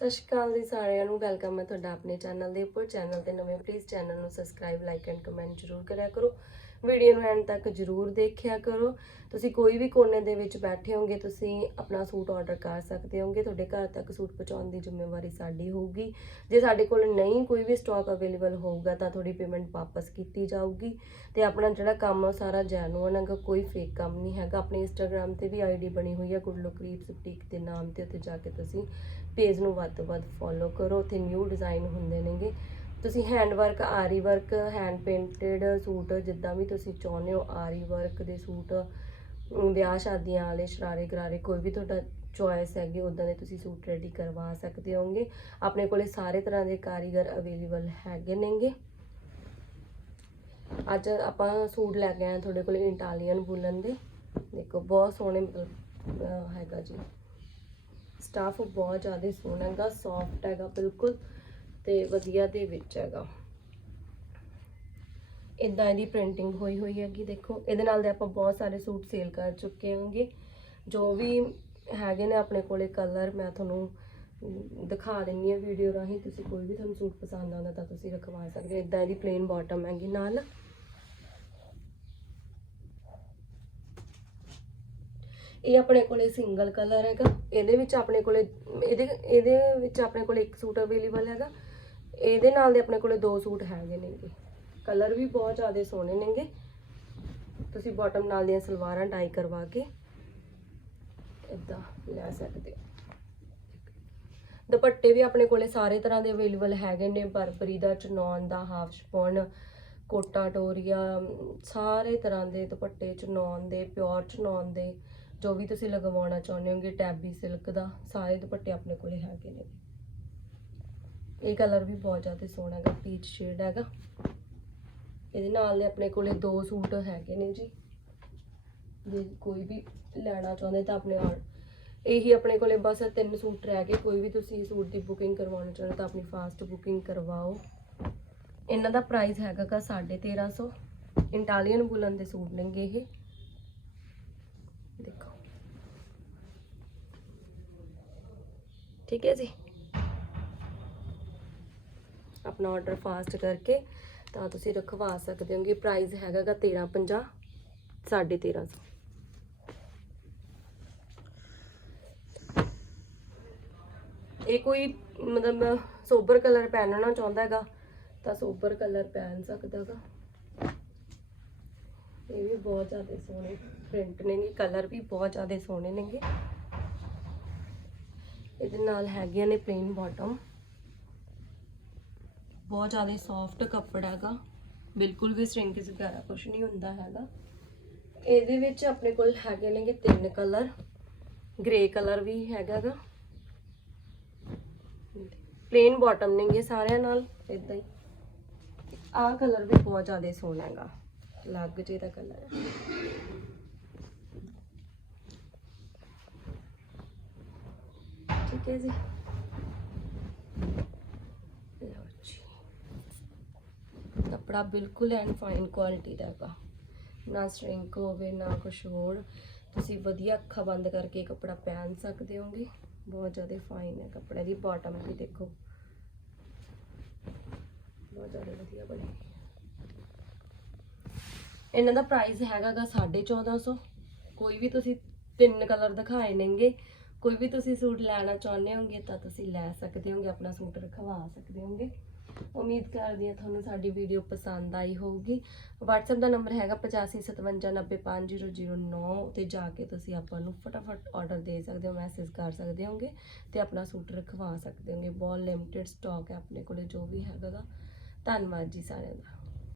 ਸਤਿ ਸ਼੍ਰੀ ਅਕਾਲ ਜੀ ਸਾਰਿਆਂ ਨੂੰ। ਵੈਲਕਮ ਹੈ ਤੁਹਾਡਾ ਆਪਣੇ ਚੈਨਲ ਦੇ ਉੱਪਰ। ਚੈਨਲ ਤੇ ਨਵੇਂ ਪਲੀਜ਼ ਚੈਨਲ ਨੂੰ ਸਬਸਕ੍ਰਾਈਬ ਲਾਈਕ ਐਂਡ ਕਮੈਂਟ ਜ਼ਰੂਰ ਕਰਿਆ ਕਰੋ। ਵੀਡੀਓ ਨੂੰ ਐਂਡ ਤੱਕ ਜ਼ਰੂਰ ਦੇਖਿਆ ਕਰੋ। ਤੁਸੀਂ ਕੋਈ ਵੀ ਕੋਨੇ ਦੇ ਵਿੱਚ ਬੈਠੇ ਹੋਗੇ ਤੁਸੀਂ ਆਪਣਾ ਸੂਟ ਆਰਡਰ ਕਰ ਸਕਦੇ ਹੋਗੇ ਤੁਹਾਡੇ ਘਰ ਤੱਕ ਸੂਟ ਪਹੁੰਚਾਉਣ ਦੀ ਜ਼ਿੰਮੇਵਾਰੀ ਸਾਡੀ ਹੋਊਗੀ। ਜੇ ਸਾਡੇ ਕੋਲ ਨਹੀਂ ਕੋਈ ਵੀ ਸਟਾਕ ਅਵੇਲੇਬਲ ਹੋਊਗਾ, ਤਾਂ ਤੁਹਾਡੀ ਪੇਮੈਂਟ ਵਾਪਸ ਕੀਤੀ ਜਾਊਗੀ। ਤੇ ਆਪਣਾ ਜਿਹੜਾ ਕੰਮ ਆ, ਉਹ ਸਾਰਾ ਜੈਨੂਅਨ ਹੈਗਾ, ਕੋਈ ਫੇਕ ਕੰਮ ਨਹੀਂ ਹੈਗਾ। ਆਪਣੇ ਇੰਸਟਾਗ੍ਰam ਤੇ ਵੀ ਆਈਡੀ ਬਣੀ ਹੋਈ ਹੈ ਗੁੱਡਲੋਕਰੀਪਸ ਬੁਟੀਕ ਦੇ ਨਾਮ ਤੇ। ਉੱਥੇ ਜਾ ਕੇ ਤੁਸੀਂ ਪੇਜ ਨੂੰ ਵੱਧ ਤੋਂ ਵੱਧ ਫੋਲੋ ਕਰੋ। ਉੱਥੇ ਨਿਊ ਡਿਜ਼ਾਈਨ ਹੁੰਦੇ ਨੇਗੇ। ਤੁਸੀਂ hand work aari work hand painted suit ਜਿੱਦਾਂ ਵੀ ਤੁਸੀਂ ਚਾਹੁੰਦੇ ਹੋ, ਆਰੀ ਵਰਕ ਦੇ ਸੂਟ ਵਿਆਹ ਸ਼ਾਦੀਆਂ ਵਾਲੇ, ਸ਼ਰਾਰੇ ਗਰਾਰੇ, ਕੋਈ ਵੀ ਤੁਹਾਡਾ ਚੋਇਸ ਹੈਗੀ ਉਦਾਂ ਦੇ ਤੁਸੀਂ ਸੂਟ ਰੈਡੀ ਕਰਵਾ ਸਕਦੇ ਹੋਗੇ ਆਪਣੇ ਕੋਲੇ ਸਾਰੇ ਤਰ੍ਹਾਂ ਦੇ ਕਾਰੀਗਰ ਅਵੇਲੇਬਲ ਹੈਗੇ ਨੇਗੇ। ਅੱਜ ਆਪਾਂ ਸੂਟ ਲੈ ਕੇ ਆਏ ਹਾਂ ਤੁਹਾਡੇ ਕੋਲੇ ਇਟਾਲੀਅਨ ਵੂਲਨ ਦੇ। ਦੇਖੋ, ਬਹੁਤ ਸੋਹਣੇ ਮਤਲਬ ਹੈਗਾ ਜੀ। ਸਟਾਫ ਬਹੁਤ ਜ਼ਿਆਦਾ ਸੋਹਣਾ ਹੈਗਾ ਸੌਫਟ ਹੈਗਾ, ਬਿਲਕੁਲ ਤੇ ਵਧੀਆ ਦੇ ਵਿੱਚ ਹੈਗਾ। ਇਦਾਂ ਇਹਦੀ ਪ੍ਰਿੰਟਿੰਗ ਹੋਈ ਹੋਈ ਹੈਗੀ, ਦੇਖੋ। ਇਹਦੇ ਨਾਲ ਦੇ ਆਪਾਂ ਬਹੁਤ ਸਾਰੇ ਸੂਟ ਸੇਲ ਕਰ ਚੁੱਕੇ ਹਾਂਗੇ। ਜੋ ਵੀ ਹੈਗੇ ਨੇ ਆਪਣੇ ਕੋਲੇ ਕਲਰ ਮੈਂ ਤੁਹਾਨੂੰ ਦਿਖਾ ਦਿੰਨੀ ਆ ਵੀਡੀਓ ਰਾਹੀਂ। ਤੁਸੀਂ ਕੋਈ ਵੀ ਤੁਹਾਨੂੰ ਸੂਟ ਪਸੰਦ ਆਉਂਦਾ ਤਾਂ ਤੁਸੀਂ ਰਖਵਾ ਸਕਦੇ ਹੋ। ਇਦਾਂ ਇਹਦੀ ਪਲੇਨ ਬਾਟਮ ਹੈਗੀ ਨਾਲ। ਇਹ ਆਪਣੇ ਕੋਲੇ ਸਿੰਗਲ ਕਲਰ ਹੈਗਾ। ਇਹਦੇ ਵਿੱਚ ਆਪਣੇ ਕੋਲੇ, ਇਹਦੇ ਇਹਦੇ ਵਿੱਚ ਆਪਣੇ ਕੋਲੇ ਇੱਕ ਸੂਟ ਅਵੇਲੇਬਲ ਹੈਗਾ। ਇਹਦੇ ਨਾਲ ਦੇ ਆਪਣੇ ਕੋਲੇ ਦੋ ਸੂਟ ਹੈਗੇ ਨੇਗੇ। ਕਲਰ ਵੀ ਬਹੁਤ ਜ਼ਿਆਦਾ ਸੋਹਣੇ ਨੇਗੇ। ਤੁਸੀਂ ਬਾਟਮ ਨਾਲ ਦੀਆਂ ਸਲਵਾਰਾਂ ਟਾਈ ਕਰਵਾ ਕੇ ਇਦਾਂ ਲੈ ਸਕਦੇ ਹੋ। ਦੁਪੱਟੇ ਵੀ ਆਪਣੇ ਕੋਲੇ ਸਾਰੇ ਤਰ੍ਹਾਂ ਦੇ ਅਵੇਲੇਬਲ ਹੈਗੇ ਨੇ। ਬਰਬਰੀ ਦਾ ਚਨੌਨ ਦਾ ਹਾਫ ਸਪੌਨ ਕੋਟਾ ਟੋਰੀਆ ਸਾਰੇ ਤਰ੍ਹਾਂ ਦੇ ਦੁਪੱਟੇ ਚਨੌਨ ਦੇ ਪਿਓਰ ਚਨੌਨ ਦੇ, ਜੋ ਵੀ ਤੁਸੀਂ ਲਗਵਾਉਣਾ ਚਾਹੁੰਦੇ ਹੋਗੇ ਟੈਬੀ ਸਿਲਕ ਦਾ, ਸਾਰੇ ਦੁਪੱਟੇ ਆਪਣੇ ਕੋਲੇ ਹੈਗੇ ਨੇ। ਇਹ ਕਲਰ ਵੀ ਬਹੁਤ ਜ਼ਿਆਦਾ ਸੋਹਣਾ ਹੈਗਾ ਪੀਚ ਸ਼ੇਡ ਹੈਗਾ। ਇਹਦੇ ਨਾਲ ਦੇ ਆਪਣੇ ਕੋਲੇ ਦੋ ਸੂਟ ਹੈਗੇ ਨੇ ਜੀ। ਜੇ ਕੋਈ ਵੀ ਲੈਣਾ ਚਾਹੁੰਦੇ ਤਾਂ ਆਪਣੇ ਨਾਲ ਇਹੀ ਆਪਣੇ ਕੋਲੇ ਬਸ ਤਿੰਨ ਸੂਟ ਰਹਿ ਗਏ। ਕੋਈ ਵੀ ਤੁਸੀਂ ਸੂਟ ਦੀ ਬੁਕਿੰਗ ਕਰਵਾਉਣਾ ਚਾਹੁੰਦੇ ਤਾਂ ਆਪਣੀ ਫਾਸਟ ਬੁਕਿੰਗ ਕਰਵਾਓ। ਇਹਨਾਂ ਦਾ ਪ੍ਰਾਈਸ ਹੈਗਾ ਗਾ 1350 ਇੰਟਾਲੀਅਨ ਬੁਲਨ ਦੇ ਸੂਟ ਨੇਗੇ ਇਹ। ਦੇਖੋ। ਠੀਕ ਹੈ ਜੀ? ਆਪਣਾ ਆਰਡਰ ਫਾਸਟ ਕਰਕੇ ਤਾਂ ਤੁਸੀਂ ਰਖਵਾ ਸਕਦੇ ਹੋਗੇ। ਪ੍ਰਾਈਸ ਹੈਗਾ ਗਾ 1350 1350 ਇਹ ਕੋਈ ਮਤਲਬ ਸੋਬਰ ਕਲਰ ਪਹਿਨਣਾ ਚਾਹੁੰਦਾ ਹੈਗਾ, ਤਾਂ ਸੋਬਰ ਕਲਰ ਪਹਿਨ ਸਕਦਾ ਹੈਗਾ ਇਹ ਵੀ ਬਹੁਤ ਜ਼ਿਆਦਾ ਸੋਹਣੇ ਪ੍ਰਿੰਟ ਨੇਗੇ ਕਲਰ ਵੀ ਬਹੁਤ ਜ਼ਿਆਦਾ ਸੋਹਣੇ ਨੇਗੇ। ਇਹਦੇ ਨਾਲ ਹੈਗੀਆਂ ਨੇ ਪਲੇਨ ਬਾਟਮ ਬਹੁਤ ਜ਼ਿਆਦਾ ਸੌਫਟ ਕੱਪੜਾ ਹੈਗਾ। ਬਿਲਕੁਲ ਵੀ ਸ਼੍ਰਿੰਕੇਜ ਵਗੈਰਾ ਕੁਝ ਨਹੀਂ ਹੁੰਦਾ ਹੈਗਾ। ਇਹਦੇ ਵਿੱਚ ਆਪਣੇ ਕੋਲ ਹੈਗੇ ਨੇਗੇ ਤਿੰਨ ਕਲਰ ਗ੍ਰੇ ਕਲਰ ਵੀ ਹੈਗਾਗਾ ਪਲੇਨ ਬਾਟਮ ਨੇਗੇ ਸਾਰਿਆਂ ਨਾਲ ਇਦਾਂ ਹੀ। ਆਹ ਕਲਰ ਵੀ ਬਹੁਤ ਜ਼ਿਆਦਾ ਸੋਹਣਾ ਹੈਗਾ। ਲੱਗ ਜੇ ਦਾ ਕਲਰ ਹੈ ਠੀਕ ਹੈ ਜੀ ਲਓ ਜੀ ਕੱਪੜਾ ਬਿਲਕੁਲ ਐਂਡ ਫਾਈਨ ਕੁਆਲਿਟੀ ਦਾ ਹੈਗਾ। ਨਾ ਸਟ੍ਰਿੰਕ ਹੋਵੇ, ਨਾ ਕੁਝ ਹੋਰ। ਤੁਸੀਂ ਵਧੀਆ ਅੱਖਾਂ ਬੰਦ ਕਰਕੇ ਕੱਪੜਾ ਪਹਿਨ ਸਕਦੇ ਹੋਗੇ। ਬਹੁਤ ਜ਼ਿਆਦਾ ਫਾਈਨ ਹੈ ਕੱਪੜੇ ਦੀ ਬਾਟਮ ਵੀ ਦੇਖੋ। ਬਹੁਤ ਜ਼ਿਆਦਾ ਵਧੀਆ ਬਣੀ। ਇਹਨਾਂ ਦਾ ਪ੍ਰਾਈਸ ਹੈਗਾ ਗਾ 1450 ਕੋਈ ਵੀ ਤੁਸੀਂ ਤਿੰਨ ਕਲਰ ਦਿਖਾਏ ਨੇਗੇ, ਕੋਈ ਵੀ ਤੁਸੀਂ ਸੂਟ ਲੈਣਾ ਚਾਹੁੰਦੇ ਹੋਗੇ ਤਾਂ ਤੁਸੀਂ ਲੈ ਸਕਦੇ ਹੋਗੇ, ਆਪਣਾ ਸੂਟ ਰਖਵਾ ਸਕਦੇ ਹੋਗੇ। ਉਮੀਦ ਕਰਦੀ ਹਾਂ ਤੁਹਾਨੂੰ ਸਾਡੀ ਵੀਡੀਓ ਪਸੰਦ ਆਈ ਹੋਊਗੀ। WhatsApp ਦਾ ਨੰਬਰ ਹੈਗਾ 8557905009 ਤੇ ਜਾ ਕੇ ਤੁਸੀਂ ਆਪਾਂ ਨੂੰ ਫਟਾਫਟ ਆਰਡਰ ਦੇ ਸਕਦੇ ਹੋ ਮੈਸੇਜ ਕਰ ਸਕਦੇ ਹੋਗੇ ਤੇ ਆਪਣਾ ਸੂਟ ਰਖਵਾ ਸਕਦੇ ਹੋਗੇ। ਬਹੁਤ ਲਿਮਟਿਡ ਸਟਾਕ ਹੈ ਆਪਣੇ ਕੋਲੇ ਜੋ ਵੀ ਹੈਗਾ ਗਾ। ਧੰਨਵਾਦ ਜੀ ਸਾਰਿਆਂ ਦਾ।